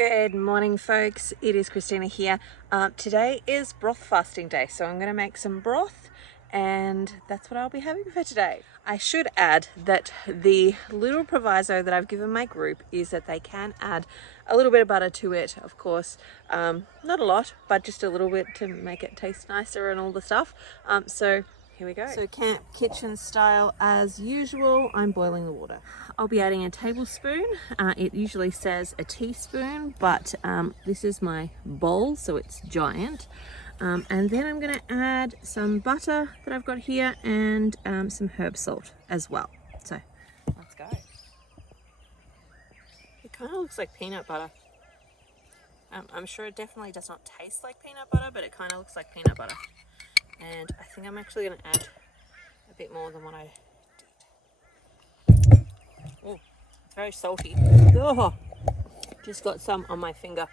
Good morning, folks. It is Christina here. Today is broth fasting day, so I'm going to make some broth and that's what I'll be having for today. I should add that the little proviso that I've given my group is that they can add a little bit of butter to it, of course. Not a lot, but just a little bit to make it taste nicer and all the stuff. So here we go. So camp kitchen style as usual, I'm boiling the water. I'll be adding a tablespoon. It usually says a teaspoon, but this is my bowl, so it's giant. And then I'm going to add some butter that I've got here and some herb salt as well. So let's go. It kind of looks like peanut butter. I'm sure it definitely does not taste like peanut butter, but it kind of looks like peanut butter. And I think I'm actually going to add a bit more than what I did. Oh, it's very salty. Oh, just got some on my finger.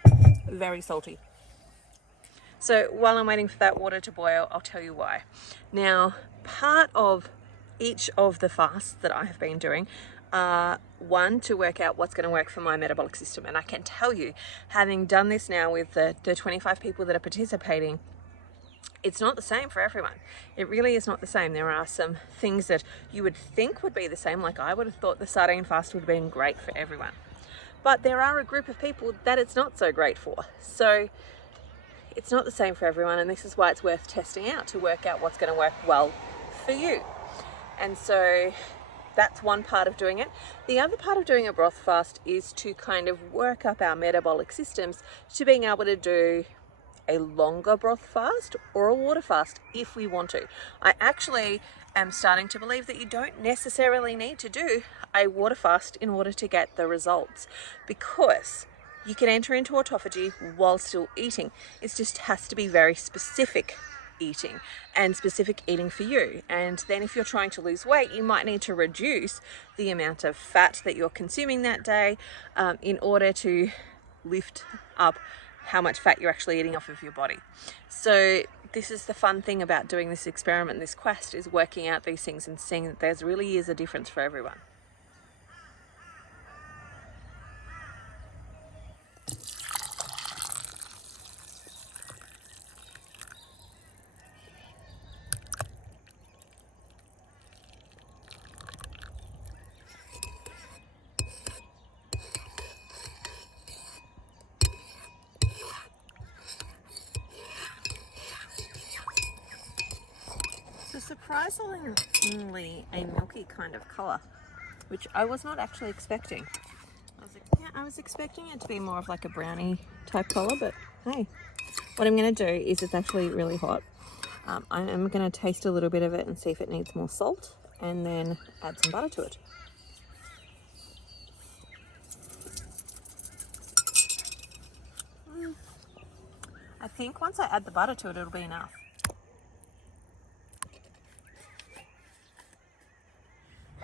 Very salty. So while I'm waiting for that water to boil, I'll tell you why. Now, part of each of the fasts that I have been doing are one, to work out what's going to work for my metabolic system. And I can tell you, having done this now with the 25 people that are participating, it's not the same for everyone. It really is not the same. There are some things that you would think would be the same, like I would have thought the sardine fast would have been great for everyone. But there are a group of people that it's not so great for. So it's not the same for everyone, and this is why it's worth testing out to work out what's going to work well for you. And so that's one part of doing it. The other part of doing a broth fast is to kind of work up our metabolic systems to being able to do a longer broth fast or a water fast if we want to. I actually am starting to believe that you don't necessarily need to do a water fast in order to get the results, because you can enter into autophagy while still eating. It just has to be very specific eating and specific eating for you. And then if you're trying to lose weight, you might need to reduce the amount of fat that you're consuming that day in order to lift up how much fat you're actually eating off of your body. So this is the fun thing about doing this experiment, this quest, is working out these things and seeing that there really is a difference for everyone. Surprisingly a milky kind of color, which I was not actually expecting. I was expecting it to be more of like a brownie type color, but hey, what I'm going to do is, it's actually really hot. I am going to taste a little bit of it and see if it needs more salt, and then add some butter to it. I think once I add the butter to it, it'll be enough.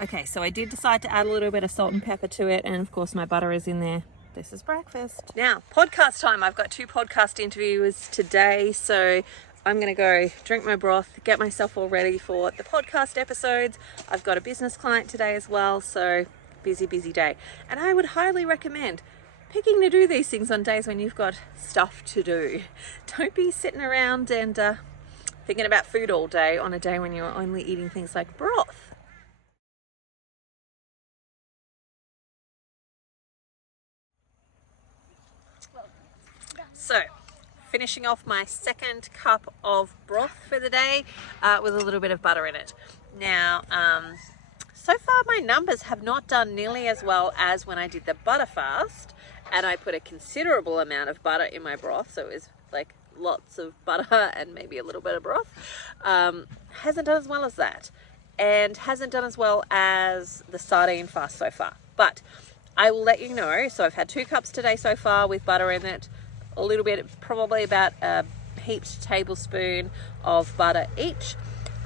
Okay, so I did decide to add a little bit of salt and pepper to it, and of course my butter is in there. This is breakfast. Now, podcast time. I've got 2 podcast interviews today, so I'm gonna go drink my broth, get myself all ready for the podcast episodes. I've got a business client today as well, so busy day. And I would highly recommend picking to do these things on days when you've got stuff to do. Don't be sitting around and thinking about food all day on a day when you're only eating things like broth. So, finishing off my second cup of broth for the day with a little bit of butter in it. Now, so far my numbers have not done nearly as well as when I did the butter fast, and I put a considerable amount of butter in my broth, so it was like lots of butter and maybe a little bit of broth. Hasn't done as well as that, and hasn't done as well as the sardine fast so far. But I will let you know. So I've had 2 cups today so far with butter in it. A little bit, probably about a heaped tablespoon of butter each,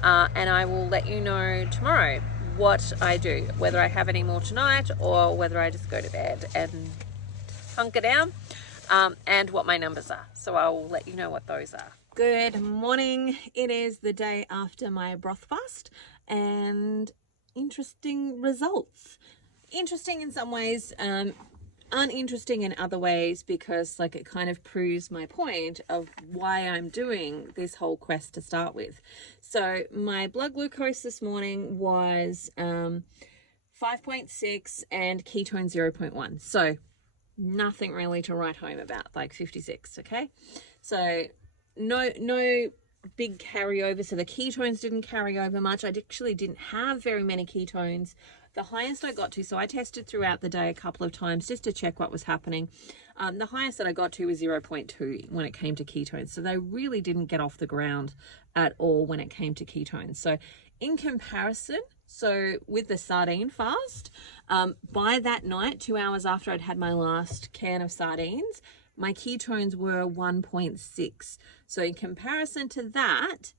and I will let you know tomorrow what I do, whether I have any more tonight or whether I just go to bed and hunker down, and what my numbers are. So I'll let you know what those are. Good morning. It is the day after my broth fast, and interesting results. Interesting in some ways, uninteresting in other ways because like it kind of proves my point of why I'm doing this whole quest to start with. So my blood glucose this morning was 5.6 and ketone 0.1. So nothing really to write home about, like 56. Okay, so no big carryover. So the ketones didn't carry over much. I actually didn't have very many ketones. The highest I got to, so I tested throughout the day a couple of times just to check what was happening. The highest that I got to was 0.2 when it came to ketones. So they really didn't get off the ground at all when it came to ketones. So in comparison, so with the sardine fast, by that night, 2 hours after I'd had my last can of sardines, my ketones were 1.6. So in comparison to that,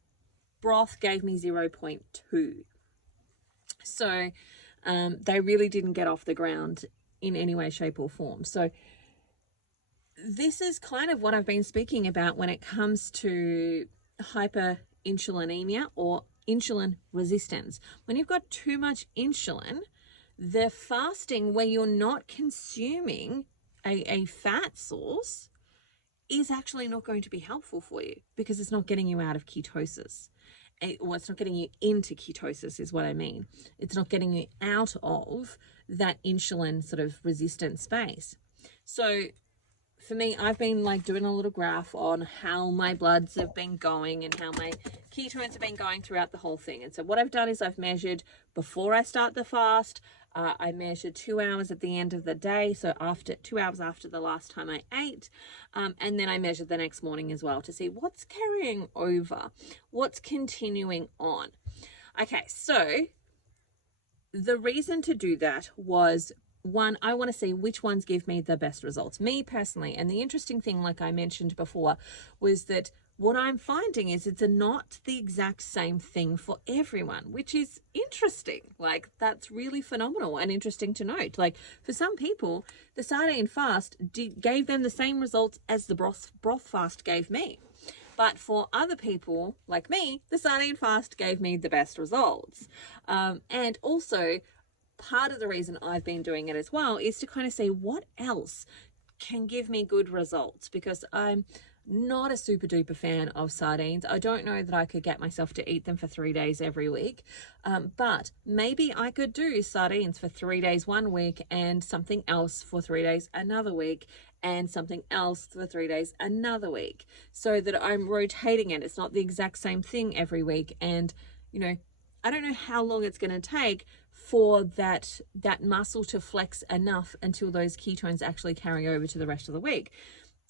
broth gave me 0.2. So they really didn't get off the ground in any way, shape or form. So this is kind of what I've been speaking about when it comes to hyperinsulinemia or insulin resistance. When you've got too much insulin, the fasting where you're not consuming a fat source is actually not going to be helpful for you because it's not getting you out of ketosis. Well, it's not getting you into ketosis is what I mean. It's not getting you out of that insulin sort of resistant space. So for me, I've been like doing a little graph on how my bloods have been going and how my ketones have been going throughout the whole thing. And so what I've done is I've measured before I start the fast. I measured 2 hours at the end of the day, so after 2 hours after the last time I ate, and then I measured the next morning as well to see what's carrying over, what's continuing on. Okay, so the reason to do that was, one, I want to see which ones give me the best results, me personally. And the interesting thing, like I mentioned before, was that what I'm finding is it's not the exact same thing for everyone, which is interesting. Like, that's really phenomenal and interesting to note. Like, for some people, the sardine fast gave them the same results as the broth fast gave me. But for other people, like me, the sardine fast gave me the best results. And also, part of the reason I've been doing it as well is to kind of see what else can give me good results, because I'm not a super duper fan of sardines. I don't know that I could get myself to eat them for 3 days every week, but maybe I could do sardines for 3 days 1 week and something else for 3 days another week and something else for 3 days another week, so that I'm rotating it. It's not the exact same thing every week. And you know, I don't know how long it's going to take for that muscle to flex enough until those ketones actually carry over to the rest of the week.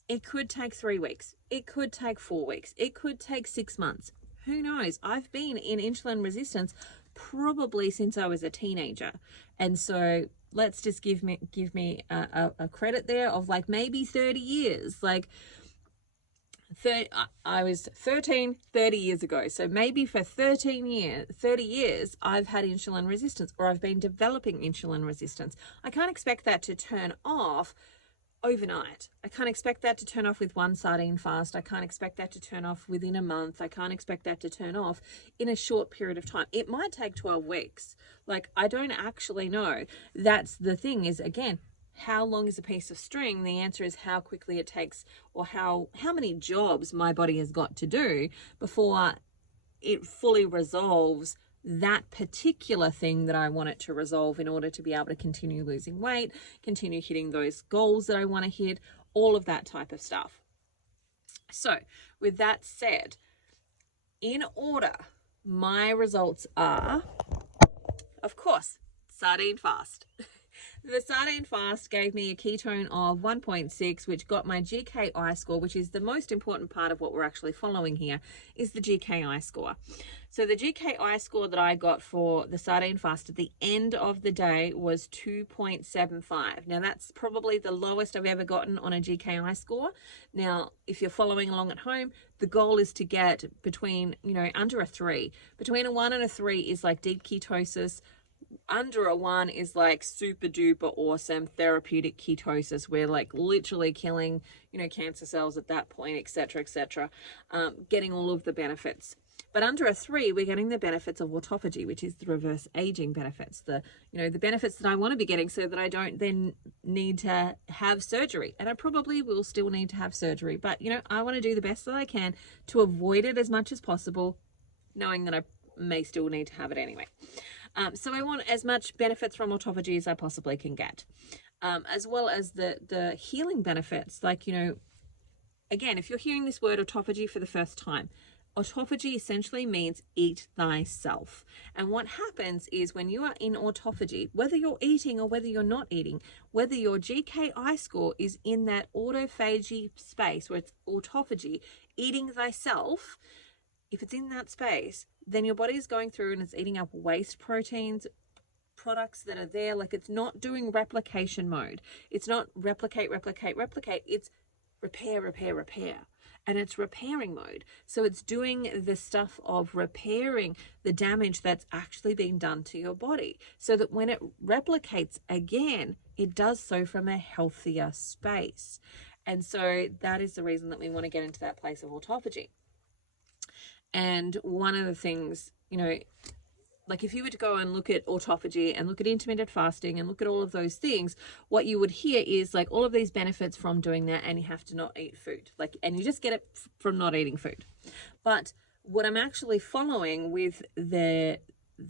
It could take 3 weeks. It could take 4 weeks. It could take 6 months. Who knows? I've been in insulin resistance probably since I was a teenager. And so let's just give me a credit there of like maybe 30 years. Like, I was 13 30 years ago, so maybe for 30 years I've had insulin resistance, or I've been developing insulin resistance. I can't expect that to turn off overnight. I can't expect that to turn off with one sardine fast. I can't expect that to turn off within a month. I can't expect that to turn off in a short period of time. It might take 12 weeks. Like, I don't actually know. That's the thing, is, again, how long is a piece of string? The answer is how quickly it takes, or how many jobs my body has got to do before it fully resolves that particular thing that I want it to resolve in order to be able to continue losing weight, continue hitting those goals that I want to hit, all of that type of stuff. So with that said, in order, my results are, of course, sardine fast. The sardine fast gave me a ketone of 1.6, which got my GKI score, which is the most important part of what we're actually following here, is the GKI score. So the GKI score that I got for the sardine fast at the end of the day was 2.75. Now, that's probably the lowest I've ever gotten on a GKI score. Now, if you're following along at home, the goal is to get between, under a 3. Between a 1 and a 3 is like deep ketosis. Under a 1 is like super duper awesome therapeutic ketosis. We're like literally killing, cancer cells at that point, etc., etc., getting all of the benefits. But under a 3, we're getting the benefits of autophagy, which is the reverse aging benefits, the benefits that I want to be getting so that I don't then need to have surgery. And I probably will still need to have surgery, but I want to do the best that I can to avoid it as much as possible, knowing that I may still need to have it anyway. So I want as much benefits from autophagy as I possibly can get, as well as the healing benefits. Like, again, if you're hearing this word autophagy for the first time, autophagy essentially means eat thyself. And what happens is when you are in autophagy, whether you're eating or whether you're not eating, whether your GKI score is in that autophagy space where it's autophagy, eating thyself, if it's in that space, then your body is going through and it's eating up waste proteins, products that are there. Like, it's not doing replication mode. It's not replicate. It's repair. And it's repairing mode. So it's doing the stuff of repairing the damage that's actually been done to your body, so that when it replicates again, it does so from a healthier space. And so that is the reason that we want to get into that place of autophagy. And one of the things, like if you were to go and look at autophagy and look at intermittent fasting and look at all of those things, what you would hear is like all of these benefits from doing that, and you have to not eat food. And you just get it from not eating food. But what I'm actually following with the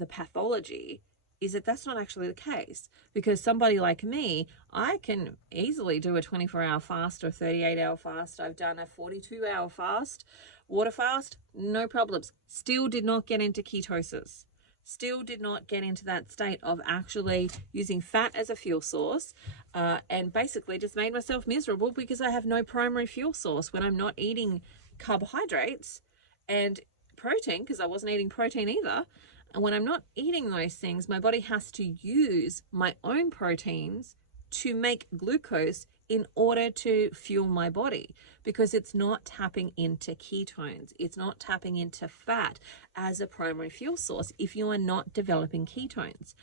pathology is that that's not actually the case, because somebody like me, I can easily do a 24-hour fast or 38-hour fast. I've done a 42-hour fast, water fast, no problems. Still did not get into ketosis. Still did not get into that state of actually using fat as a fuel source, and basically just made myself miserable because I have no primary fuel source when I'm not eating carbohydrates and protein, because I wasn't eating protein either. And when I'm not eating those things, my body has to use my own proteins to make glucose in order to fuel my body, because it's not tapping into ketones. It's not tapping into fat as a primary fuel source if you are not developing ketones.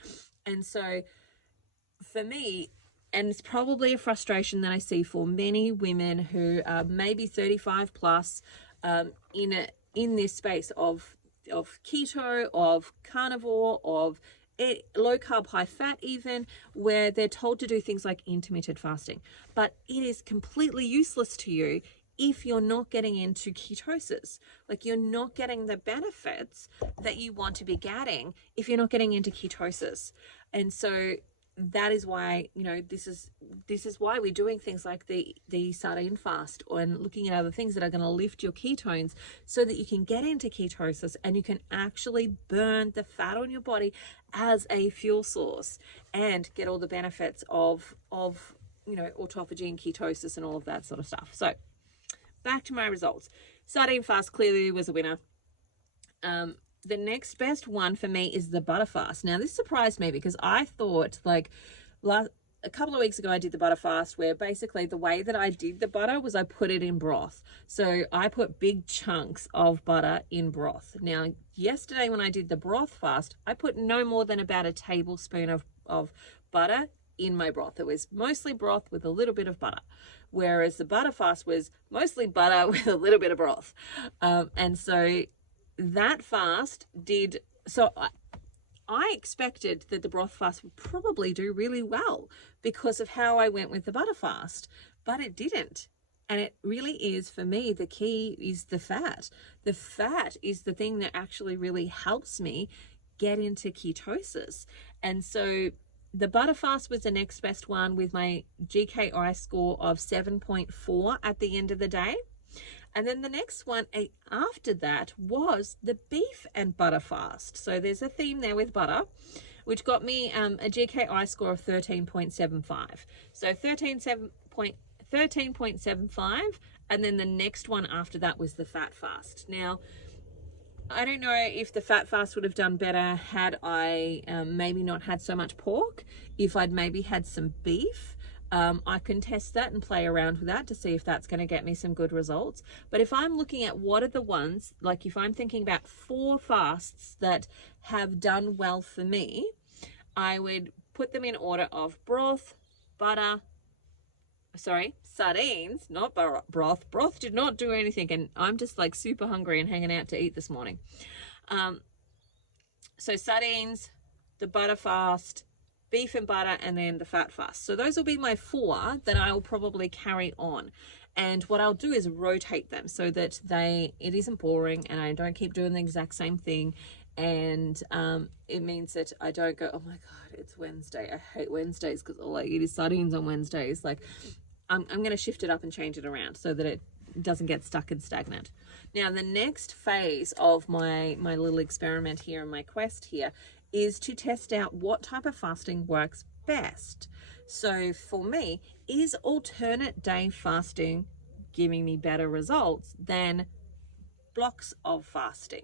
And so for me, and it's probably a frustration that I see for many women who are maybe 35 plus, in this space of keto, of carnivore, of low carb, high fat, even, where they're told to do things like intermittent fasting. But it is completely useless to you if you're not getting into ketosis. Like, you're not getting the benefits that you want to be getting if you're not getting into ketosis. And so that is why, this is why we're doing things like the sardine fast, and looking at other things that are going to lift your ketones so that you can get into ketosis and you can actually burn the fat on your body as a fuel source and get all the benefits of autophagy and ketosis and all of that sort of stuff. So back to my results. Sardine fast clearly was a winner. The next best one for me is the butter fast. Now, this surprised me because I thought, a couple of weeks ago, I did the butter fast, where basically the way that I did the butter was I put it in broth. So I put big chunks of butter in broth. Now, yesterday when I did the broth fast, I put no more than about a tablespoon of butter in my broth. It was mostly broth with a little bit of butter, whereas the butter fast was mostly butter with a little bit of broth. And so that fast did, so I expected that the broth fast would probably do really well because of how I went with the butter fast, but it didn't. And it really is, for me, the key is the fat. The fat is the thing that actually really helps me get into ketosis. And so the butter fast was the next best one, with my GKI score of 7.4 at the end of the day. And then the next one after that was the beef and butter fast. So there's a theme there with butter, which got me a GKI score of 13.75. So 13.75, and then the next one after that was the fat fast. Now, I don't know if the fat fast would have done better had I maybe not had so much pork, if I'd maybe had some beef. I can test that and play around with that to see if that's going to get me some good results. But if I'm looking at what are the ones, like if I'm thinking about 4 fasts that have done well for me, I would put them in order of broth, butter, sorry, sardines, not broth. Broth did not do anything, and I'm just like super hungry and hanging out to eat this morning. So sardines, the butter fast, beef and butter, and then the fat fast. So those will be my 4 that I will probably carry on. And what I'll do is rotate them so that it isn't boring and I don't keep doing the exact same thing. And it means that I don't go, oh my God, it's Wednesday. I hate Wednesdays because all I eat is sardines on Wednesdays. Like I'm going to shift it up and change it around so that it doesn't get stuck and stagnant. Now, the next phase of my little experiment here and my quest here is to test out what type of fasting works best. So for me, is alternate day fasting giving me better results than blocks of fasting?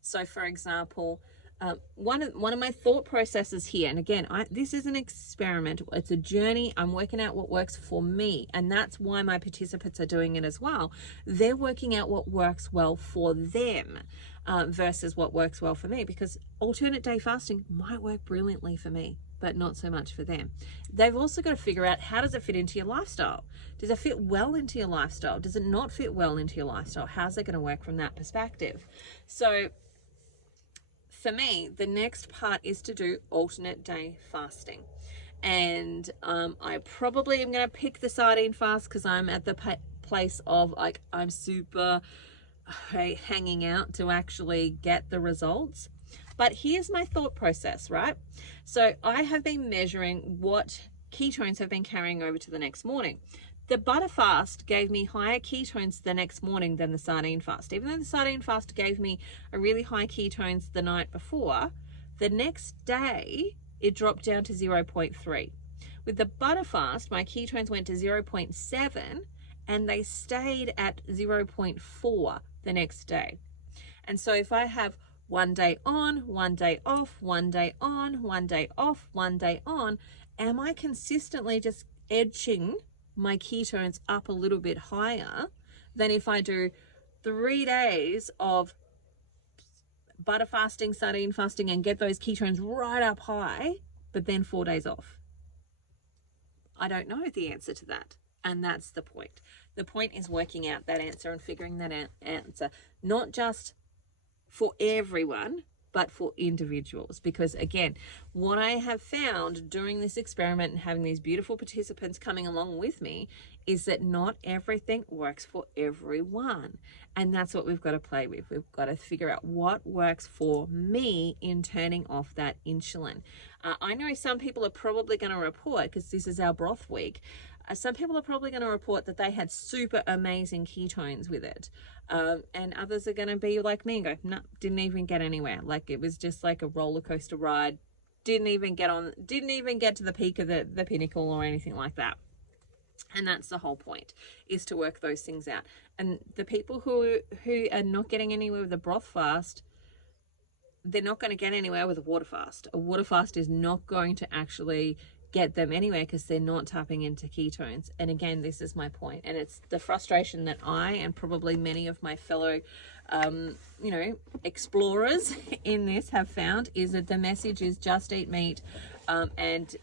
So for example, one of my thought processes here, and again, this is an experiment, it's a journey, I'm working out what works for me, and that's why my participants are doing it as well. They're working out what works well for them versus what works well for me, because alternate day fasting might work brilliantly for me, but not so much for them. They've also got to figure out, how does it fit into your lifestyle? Does it fit well into your lifestyle? Does it not fit well into your lifestyle? How's it going to work from that perspective? So for me, the next part is to do alternate day fasting. And I probably am going to pick the sardine fast because I'm at the place of like, I'm super hanging out to actually get the results. But here's my thought process, right? So I have been measuring what ketones have been carrying over to the next morning. The butter fast gave me higher ketones the next morning than the sardine fast. Even though the sardine fast gave me a really high ketones the night before, the next day it dropped down to 0.3. With the butter fast, my ketones went to 0.7 and they stayed at 0.4 the next day. And so if I have 1 day on, 1 day off, 1 day on, 1 day off, 1 day on, am I consistently just edging my ketones up a little bit higher than if I do 3 days of butter fasting, sardine fasting, and get those ketones right up high, but then 4 days off? I don't know the answer to that. And that's the point. The point is working out that answer and figuring that answer, not just for everyone, but for individuals. Because again, what I have found during this experiment and having these beautiful participants coming along with me is that not everything works for everyone. And that's what we've got to play with. We've got to figure out what works for me in turning off that insulin. I know some people are probably going to report, because this is our broth week, some people are probably going to report that they had super amazing ketones with it. And others are going to be like me and go, no, didn't even get anywhere. Like it was just like a roller coaster ride. Didn't even get to the peak of the pinnacle or anything like that. And that's the whole point, is to work those things out. And the people who are not getting anywhere with a broth fast, they're not going to get anywhere with a water fast. A water fast is not going to actually get them anywhere because they're not tapping into ketones. And again, this is my point, and it's the frustration that I and probably many of my fellow explorers in this have found, is that the message is just eat meat and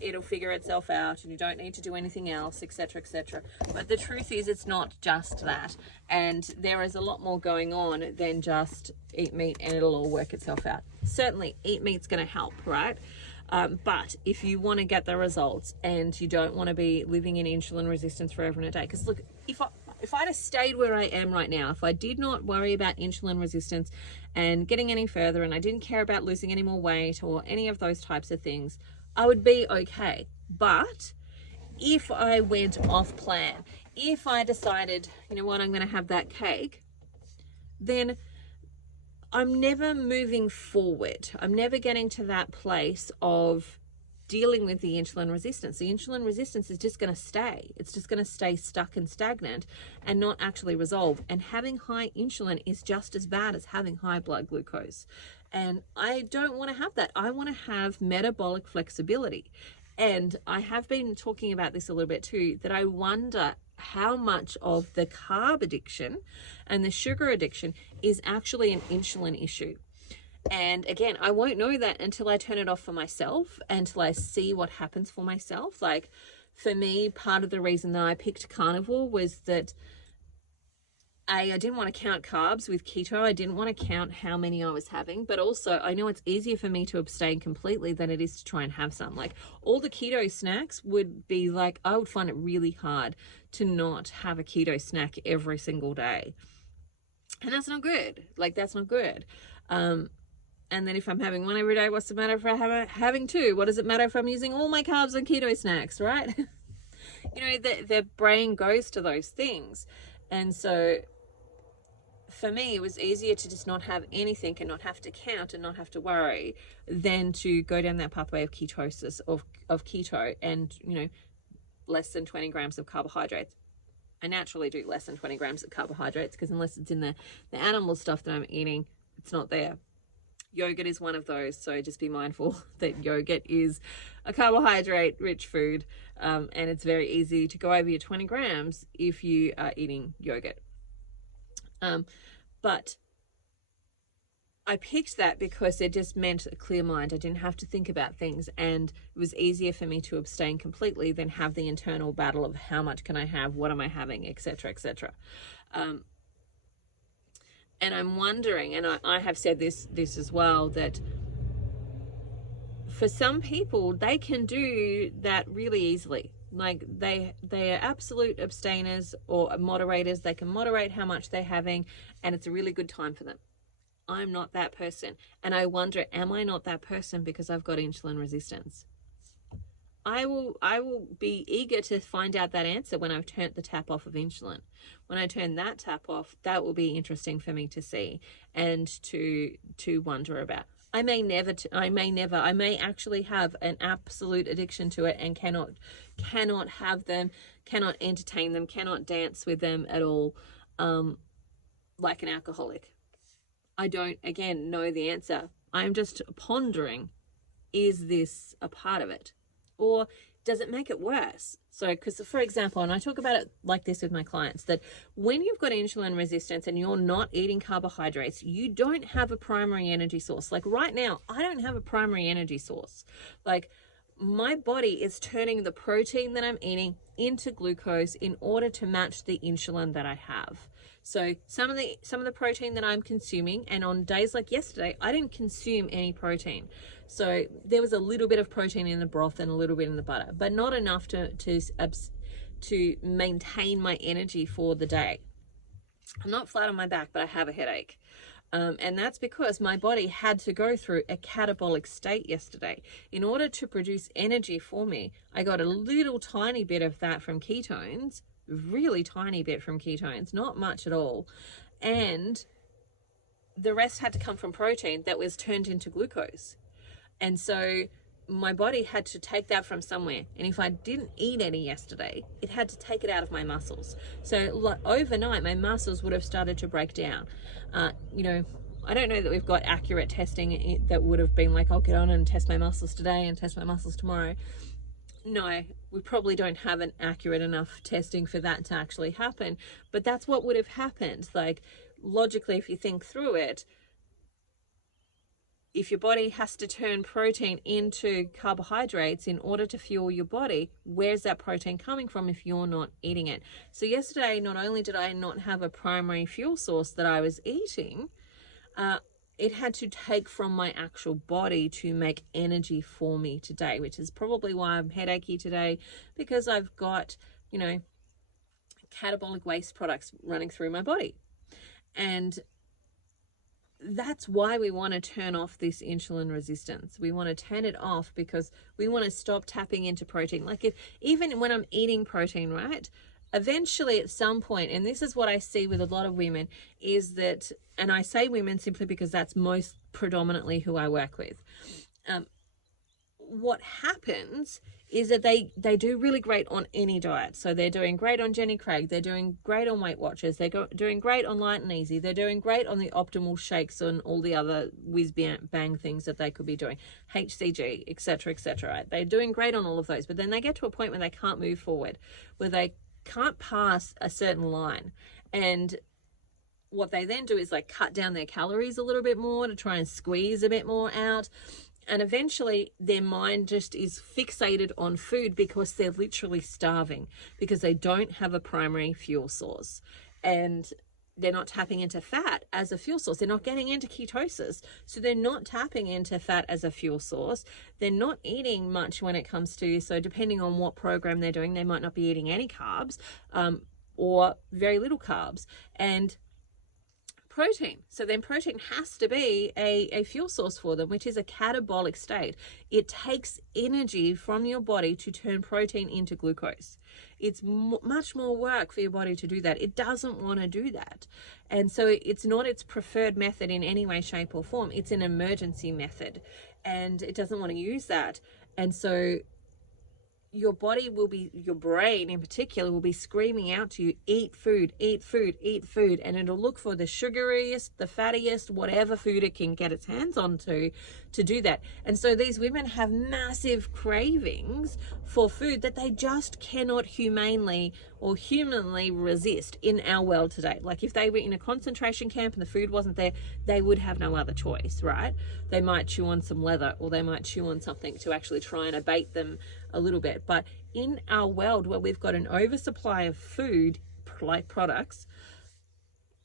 it'll figure itself out and you don't need to do anything else, etc., etc. But the truth is, it's not just that, and there is a lot more going on than just eat meat and it'll all work itself out. Certainly eat meat's going to help, right? But if you want to get the results and you don't want to be living in insulin resistance forever and a day, because look, if I'd have stayed where I am right now, if I did not worry about insulin resistance and getting any further, and I didn't care about losing any more weight or any of those types of things, I would be okay. But if I went off plan, if I decided, you know what, I'm going to have that cake, then I'm never moving forward. I'm never getting to that place of dealing with the insulin resistance. The insulin resistance is just going to stay. It's just going to stay stuck and stagnant and not actually resolve. And having high insulin is just as bad as having high blood glucose. And I don't want to have that. I want to have metabolic flexibility. And I have been talking about this a little bit too, that I wonder how much of the carb addiction and the sugar addiction is actually an insulin issue. And again, I won't know that until I turn it off for myself, until I see what happens for myself. Like, For me, part of the reason that I picked carnivore was that I didn't want to count carbs with keto. I didn't want to count how many I was having, but also I know it's easier for me to abstain completely than it is to try and have some. Like all the keto snacks would be like, I would find it really hard to not have a keto snack every single day. And that's not good. Like that's not good. And then if I'm having one every day, what's the matter if I'm having two? What does it matter if I'm using all my carbs and keto snacks, right? You know, their brain goes to those things. And so for me, it was easier to just not have anything and not have to count and not have to worry than to go down that pathway of ketosis, of keto, and, you know, less than 20 grams of carbohydrates. I naturally do less than 20 grams of carbohydrates because unless it's in the animal stuff that I'm eating, it's not there. Yogurt is one of those, so just be mindful that yogurt is a carbohydrate-rich food, and it's very easy to go over your 20 grams if you are eating yogurt. But I picked that because it just meant a clear mind. I didn't have to think about things, and it was easier for me to abstain completely than have the internal battle of how much can I have, what am I having, etc., etc. And I'm wondering, and I have said this as well, that for some people, they can do that really easily. Like they are absolute abstainers or moderators. They can moderate how much they're having, and it's a really good time for them. I'm not that person. And I wonder, am I not that person because I've got insulin resistance? I will be eager to find out that answer when I've turned the tap off of insulin. When I turn that tap off, that will be interesting for me to see and to wonder about. I may actually have an absolute addiction to it and cannot have them, cannot entertain them, cannot dance with them at all, like an alcoholic. I don't, again, know the answer. I'm just pondering, is this a part of it? Or does it make it worse? So, because for example, and I talk about it like this with my clients, that when you've got insulin resistance and you're not eating carbohydrates, you don't have a primary energy source. Like right now, I don't have a primary energy source. Like my body is turning the protein that I'm eating into glucose in order to match the insulin that I have. So some of the protein that I'm consuming, and on days like yesterday, I didn't consume any protein. So there was a little bit of protein in the broth and a little bit in the butter, but not enough to maintain my energy for the day. I'm not flat on my back, but I have a headache. And that's because my body had to go through a catabolic state yesterday. In order to produce energy for me, I got a little tiny bit of that from ketones, really tiny bit from ketones, not much at all. And the rest had to come from protein that was turned into glucose. And so my body had to take that from somewhere. And if I didn't eat any yesterday, it had to take it out of my muscles. So overnight, my muscles would have started to break down. You know, I don't know that we've got accurate testing that would have been like, I'll get on and test my muscles today and test my muscles tomorrow. No, we probably don't have an accurate enough testing for that to actually happen. But that's what would have happened. Like, logically, if you think through it, if your body has to turn protein into carbohydrates in order to fuel your body, where's that protein coming from if you're not eating it? So yesterday, not only did I not have a primary fuel source that I was eating, it had to take from my actual body to make energy for me today, which is probably why I'm headachy today, because I've got, you know, catabolic waste products running through my body. And that's why we want to turn off this insulin resistance. We want to turn it off because we want to stop tapping into protein. Like even when I'm eating protein, right? Eventually at some point, and this is what I see with a lot of women, is that, and I say women simply because that's most predominantly who I work with. What happens is that they do really great on any diet. So they're doing great on Jenny Craig. They're doing great on Weight Watchers. They're doing great on Light and Easy. They're doing great on the optimal shakes and all the other whiz bang things that they could be doing. HCG, etc., etc. Right? They're doing great on all of those. But then they get to a point where they can't move forward, where they can't pass a certain line. And what they then do is like cut down their calories a little bit more to try and squeeze a bit more out. And eventually their mind just is fixated on food because they're literally starving, because they don't have a primary fuel source. And they're not tapping into fat as a fuel source. They're not getting into ketosis. So they're not tapping into fat as a fuel source. They're not eating much when it comes to, so depending on what program they're doing, they might not be eating any carbs, or very little carbs. And protein. So then protein has to be a fuel source for them, which is a catabolic state. It takes energy from your body to turn protein into glucose. It's much more work for your body to do that. It doesn't want to do that. And so it's not its preferred method in any way, shape or form. It's an emergency method, and it doesn't want to use that. And so your body will be, your brain in particular, will be screaming out to you, eat food, eat food, eat food. And it'll look for the sugariest, the fattiest, whatever food it can get its hands on to do that. And so these women have massive cravings for food that they just cannot humanly resist in our world today. Like if they were in a concentration camp and the food wasn't there, they would have no other choice, right? They might chew on some leather, or they might chew on something to actually try and abate them a little bit. But in our world where we've got an oversupply of food, like products,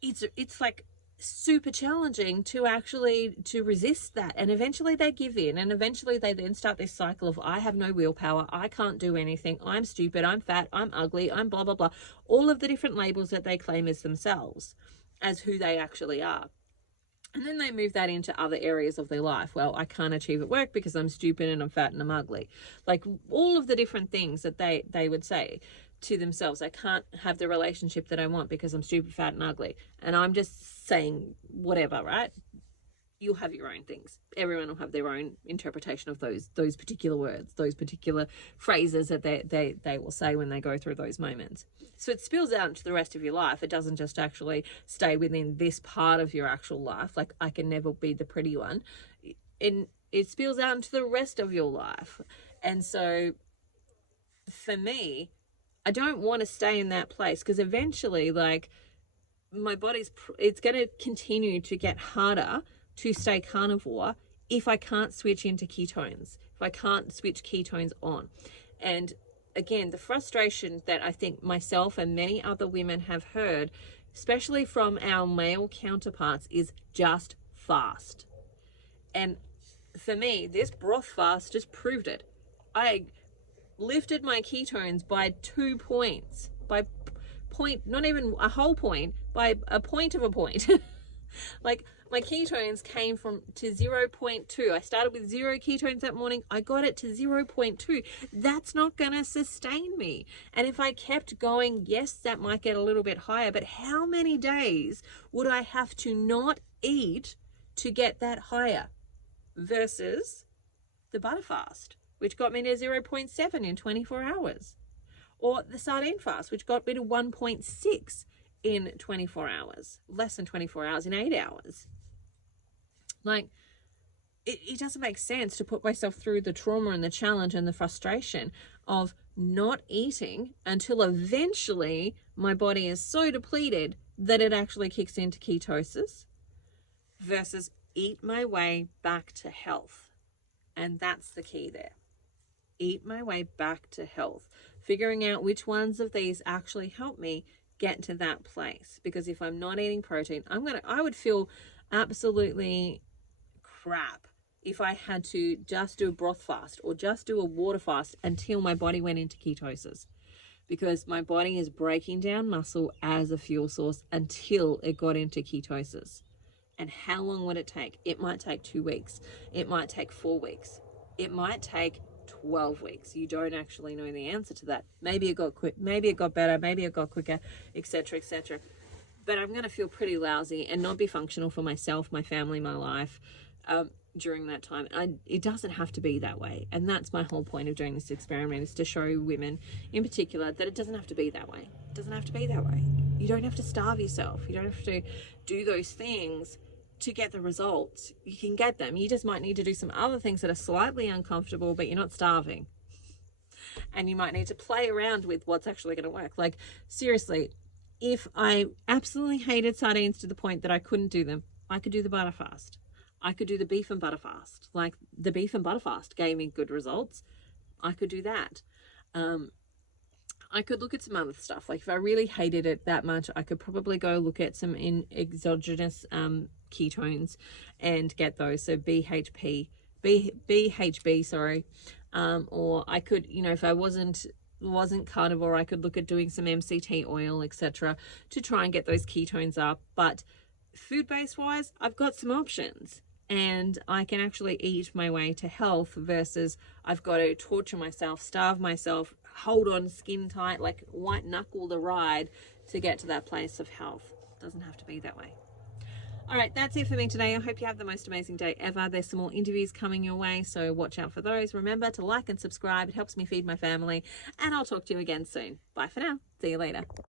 it's like super challenging to resist that. And eventually they give in, and eventually they then start this cycle of, I have no willpower, I can't do anything, I'm stupid, I'm fat, I'm ugly, I'm blah blah blah, all of the different labels that they claim as themselves, as who they actually are. And then they move that into other areas of their life. Well, I can't achieve at work because I'm stupid and I'm fat and I'm ugly. Like all of the different things that they would say to themselves. I can't have the relationship that I want because I'm stupid, fat and ugly. And I'm just saying whatever, right? You'll have your own things. Everyone will have their own interpretation of those particular words, those particular phrases that they will say when they go through those moments. So it spills out into the rest of your life. It doesn't just actually stay within this part of your actual life. Like, I can never be the pretty one. And it spills out into the rest of your life. And so for me, I don't want to stay in that place, because eventually, like, my body's, it's going to continue to get harder to stay carnivore if I can't switch into ketones, if I can't switch ketones on. And again, the frustration that I think myself and many other women have heard, especially from our male counterparts, is just fast. And for me, this broth fast just proved it. I lifted my ketones by 2 points, by point, not even a whole point, by a point of a point. Like, my ketones came to 0.2. I started with 0 ketones that morning. I got it to 0.2. That's not going to sustain me. And if I kept going, yes, that might get a little bit higher, but how many days would I have to not eat to get that higher? Versus the butter fast, which got me to 0.7 in 24 hours. Or the sardine fast, which got me to 1.6 in 24 hours, less than 24 hours, in 8 hours. Like, it doesn't make sense to put myself through the trauma and the challenge and the frustration of not eating until eventually my body is so depleted that it actually kicks into ketosis, versus eat my way back to health. And that's the key there. Eat my way back to health. Figuring out which ones of these actually help me get to that place. Because if I'm not eating protein, I would feel absolutely crap if I had to just do a broth fast or just do a water fast until my body went into ketosis. Because my body is breaking down muscle as a fuel source until it got into ketosis. And how long would it take? It might take 2 weeks. It might take 4 weeks. It might take 12 weeks. You don't actually know the answer to that. Maybe it got quick, maybe it got better, maybe it got quicker, etc., etc. But I'm going to feel pretty lousy and not be functional for myself, my family, my life during that time. It doesn't have to be that way. And that's my whole point of doing this experiment, is to show women in particular that it doesn't have to be that way. It doesn't have to be that way. You don't have to starve yourself. You don't have to do those things to get the results. You can get them. You just might need to do some other things that are slightly uncomfortable, but you're not starving. And you might need to play around with what's actually going to work. Like, seriously, if I absolutely hated sardines to the point that I couldn't do them, I could do the butter fast. I could do the beef and butter fast. Like the beef and butter fast gave me good results. I could do that. I could look at some other stuff. Like if I really hated it that much, I could probably go look at some exogenous ketones and get those. So BHB, sorry. Or I could, you know, if I wasn't carnivore, I could look at doing some MCT oil, etc., to try and get those ketones up. But food-based wise, I've got some options. And I can actually eat my way to health versus I've got to torture myself, starve myself, hold on skin tight, like white knuckle the ride to get to that place of health. It doesn't have to be that way. All right, that's it for me today. I hope you have the most amazing day ever. There's some more interviews coming your way, so watch out for those. Remember to like and subscribe. It helps me feed my family, and I'll talk to you again soon. Bye for now. See you later.